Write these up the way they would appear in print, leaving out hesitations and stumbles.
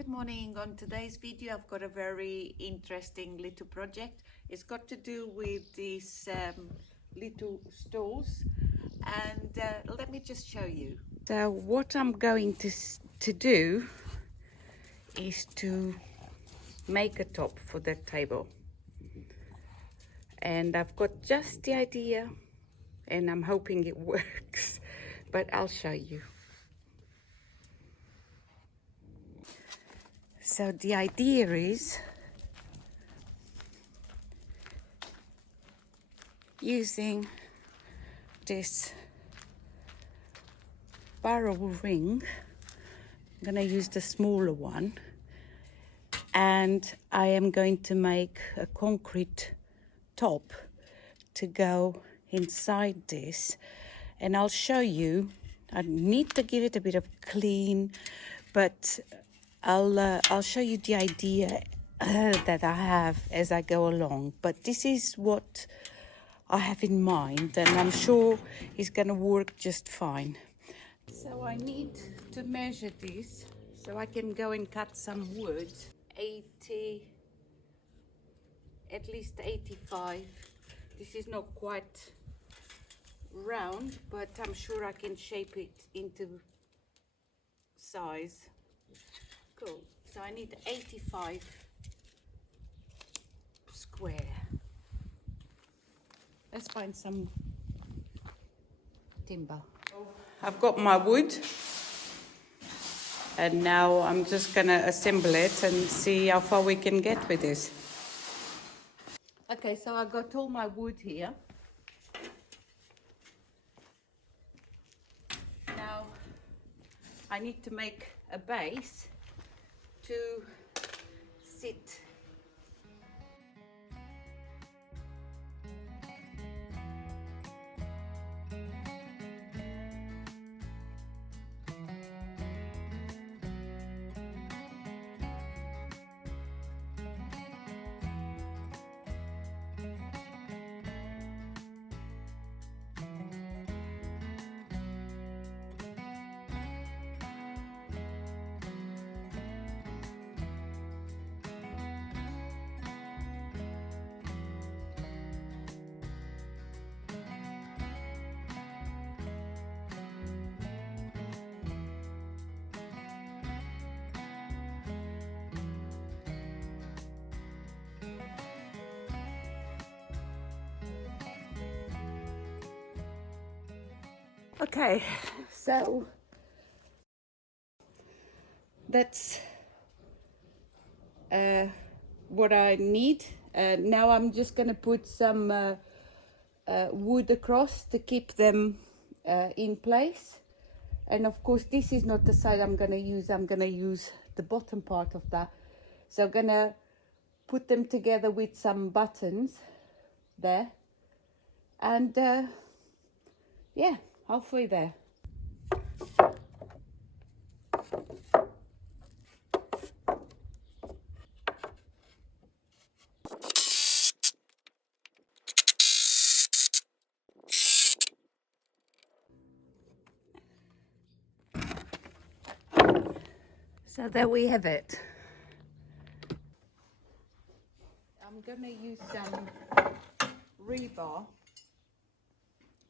Good morning. On today's video I've got a very interesting little project. It's got to do with these little stools, and let me just show you. So what I'm going to do is to make a top for that table, and I've got just the idea and I'm hoping it works, but I'll show you. So the idea is using this barrel ring. I'm going to use the smaller one, and I am going to make a concrete top to go inside this, and I'll show you. I need to give it a bit of clean, but I'll show you the idea that I have as I go along. But this is what I have in mind, and I'm sure it's going to work just fine. So I need to measure this so I can go and cut some wood. 80, at least 85. This is not quite round, but I'm sure I can shape it into size. Cool. So I need 85 square. Let's find some timber. I've got my wood, and now I'm just gonna assemble it and see how far we can get with this. Okay, so I got all my wood here. Now I need to make a base to sit. Okay, so that's what I need. Now I'm just going to put some wood across to keep them in place. And of course, this is not the side I'm going to use. I'm going to use the bottom part of that. So I'm going to put them together with some buttons there. And yeah, halfway there. So there we have it. I'm going to use some rebar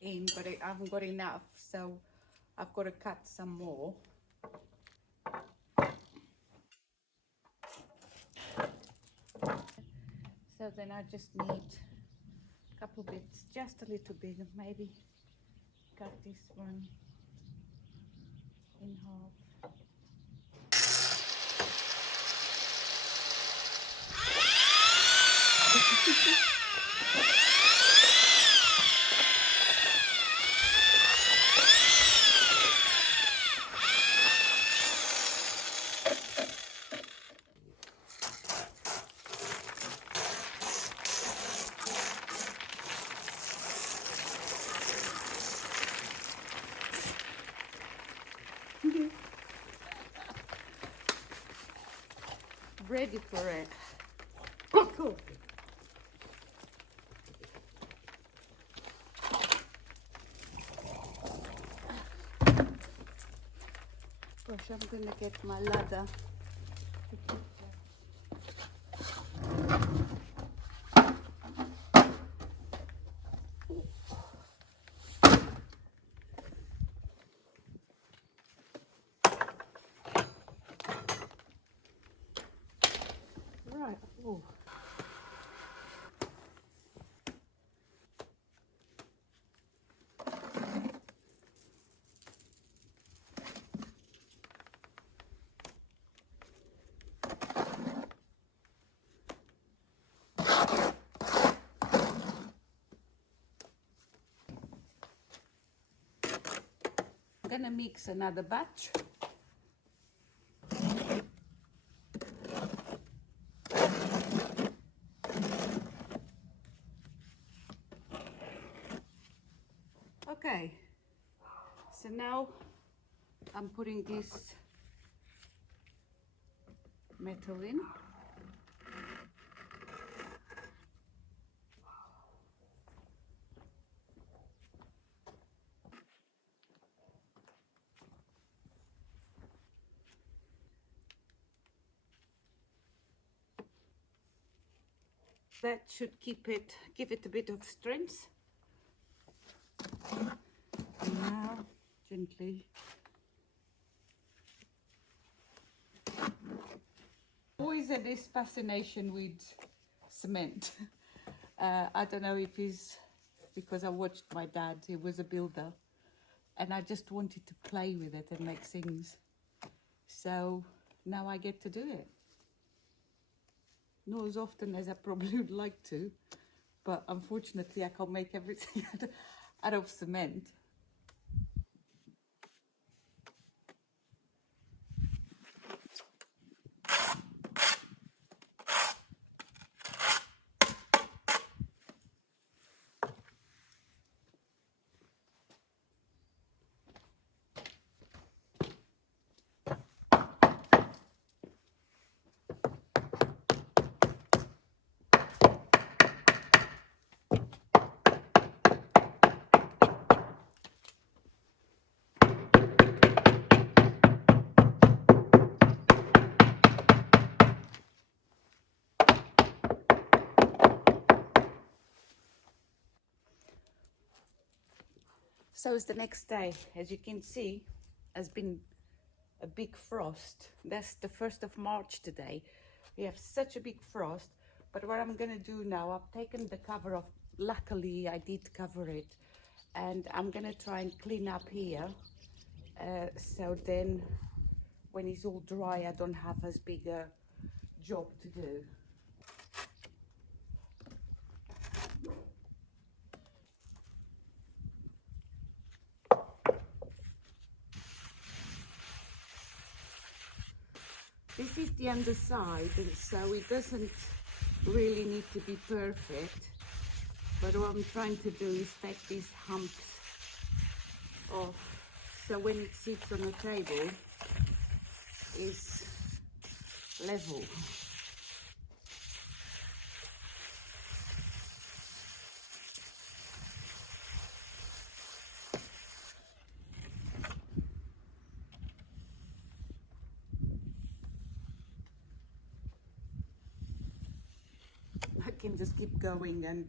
in, but I haven't got enough, so I've got to cut some more. So then I just need a couple bits, just a little bit, maybe cut this one in half. Ready for it. Cool. Gosh, I'm gonna get my ladder. Right. Oh. I'm gonna mix another batch. Okay, so now I'm putting this metal in. That should give it a bit of strength. And now, gently. Always had this fascination with cement. I don't know if it's because I watched my dad, he was a builder, and I just wanted to play with it and make things. So now I get to do it. Not as often as I probably would like to, but unfortunately I can't make everything out of cement. So it's the next day. As you can see, has been a big frost. That's the 1st of March today. We have such a big frost. But what I'm gonna do now, I've taken the cover off. Luckily, I did cover it. And I'm gonna try and clean up here. So then when it's all dry, I don't have as big a job to do. This is the underside, and so it doesn't really need to be perfect. But what I'm trying to do is take these humps off, so when it sits on the table, it's level. I can just keep going and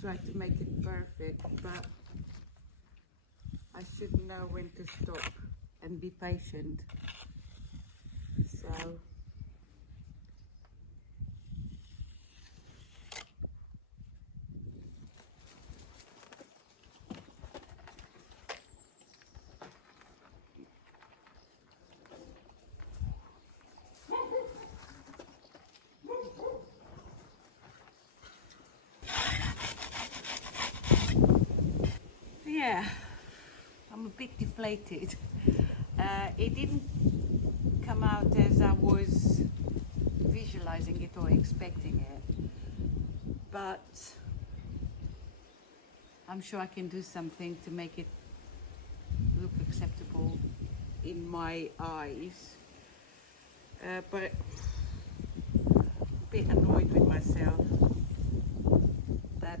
try to make it perfect, but I should know when to stop and be patient. So yeah, I'm a bit deflated. It didn't come out as I was visualizing it or expecting it, but I'm sure I can do something to make it look acceptable in my eyes. But a bit annoyed with myself that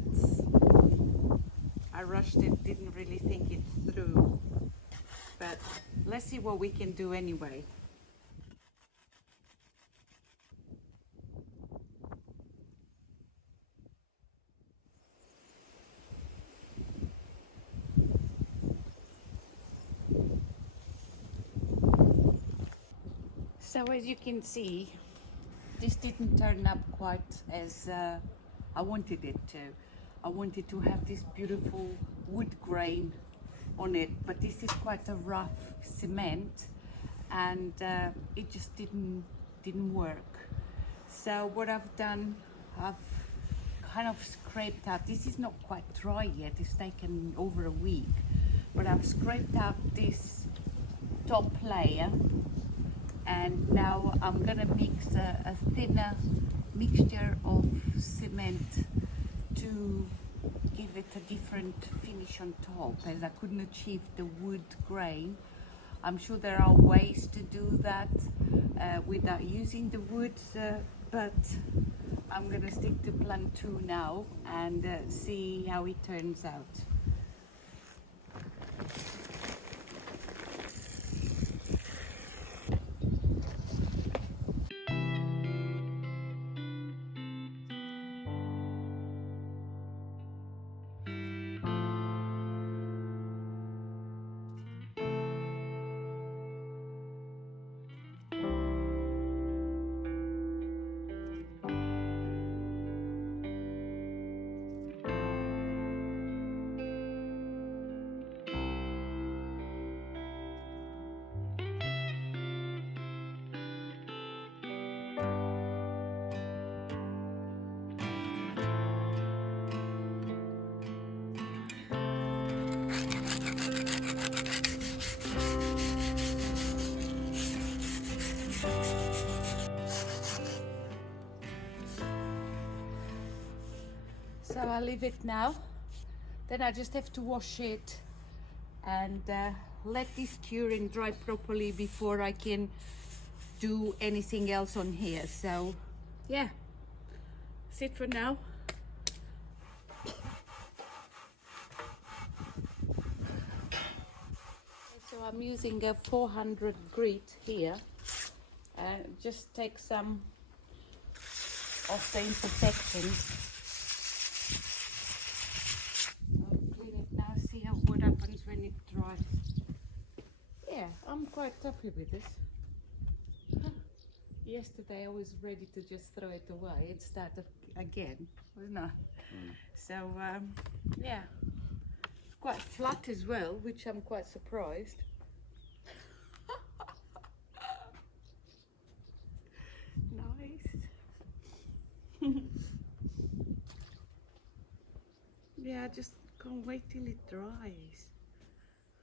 I rushed it, didn't really think it through. But let's see what we can do anyway. So as you can see, this didn't turn up quite as I wanted it to. I wanted to have this beautiful wood grain on it, but this is quite a rough cement, and it just didn't work. So what I've done, I've kind of scraped out. This is not quite dry yet. It's taken over a week, but I've scraped out this top layer, and now I'm gonna mix a thinner mixture of cement to give it a different finish on top, as I couldn't achieve the wood grain. I'm sure there are ways to do that without using the wood, but I'm gonna stick to plan 2 now and see how it turns out. So I'll leave it now. Then I just have to wash it and let this cure and dry properly before I can do anything else on here. So yeah, that's it for now. So I'm using a 400 grit here. Just take some of the imperfections. What happens when it dries. Yeah, I'm quite happy with this. Yesterday I was ready to just throw it away and start again, wasn't I? So yeah, it's quite flat as well, which I'm quite surprised. Nice. Yeah, I just can't wait till it dries.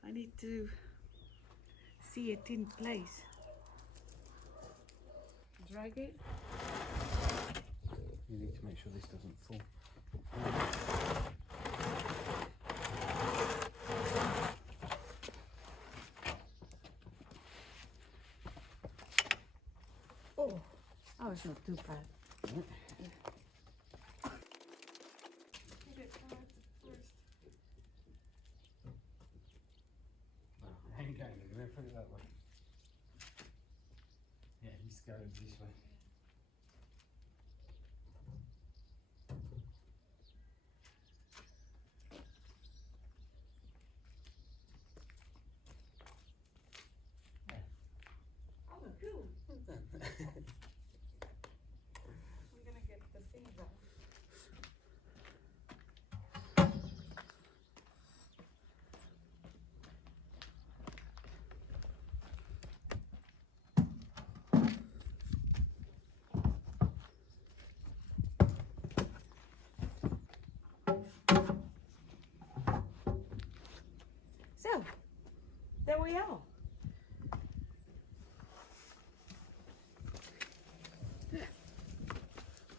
I need to see it in place. Drag it. You need to make sure this doesn't fall. Oh, it's not too bad. Right. Hang on, you're going to put it that way. Yeah, this goes this way. Oh, cool. I'm gonna get the things out. So, there we are.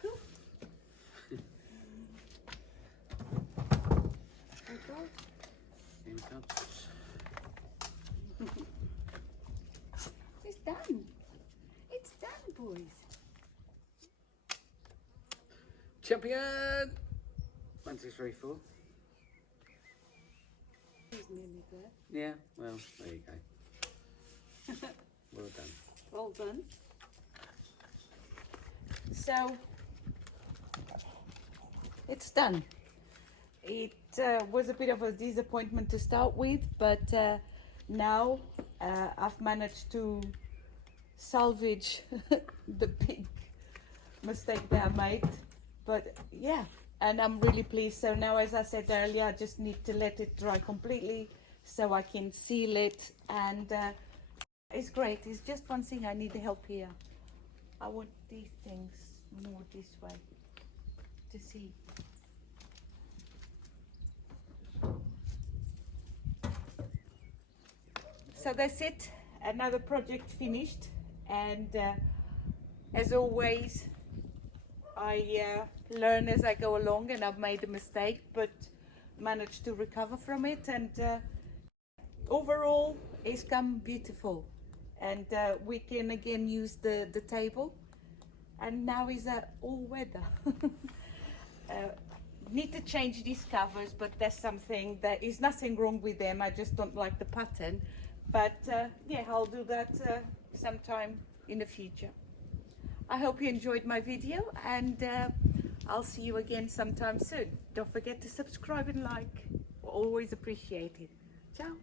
Cool. It's done. It's done, boys. Champion! 1, 2, 3, 4. He's nearly there. Yeah, well, there you go. Well done. Well done. So, it's done. It was a bit of a disappointment to start with, but now I've managed to salvage the big mistake that I made. But yeah, and I'm really pleased. So now, as I said earlier, I just need to let it dry completely so I can seal it, and it's great. It's just one thing I need the help here. I want these things more this way to see. So that's it, another project finished, and as always I learn as I go along, and I've made a mistake but managed to recover from it, and overall it's come beautiful, and we can again use the table, and now is all weather. Need to change these covers, but that's something that is nothing wrong with them. I just don't like the pattern, but yeah, I'll do that sometime in the future. I hope you enjoyed my video, and I'll see you again sometime soon. Don't forget to subscribe and like. Always appreciated. Ciao.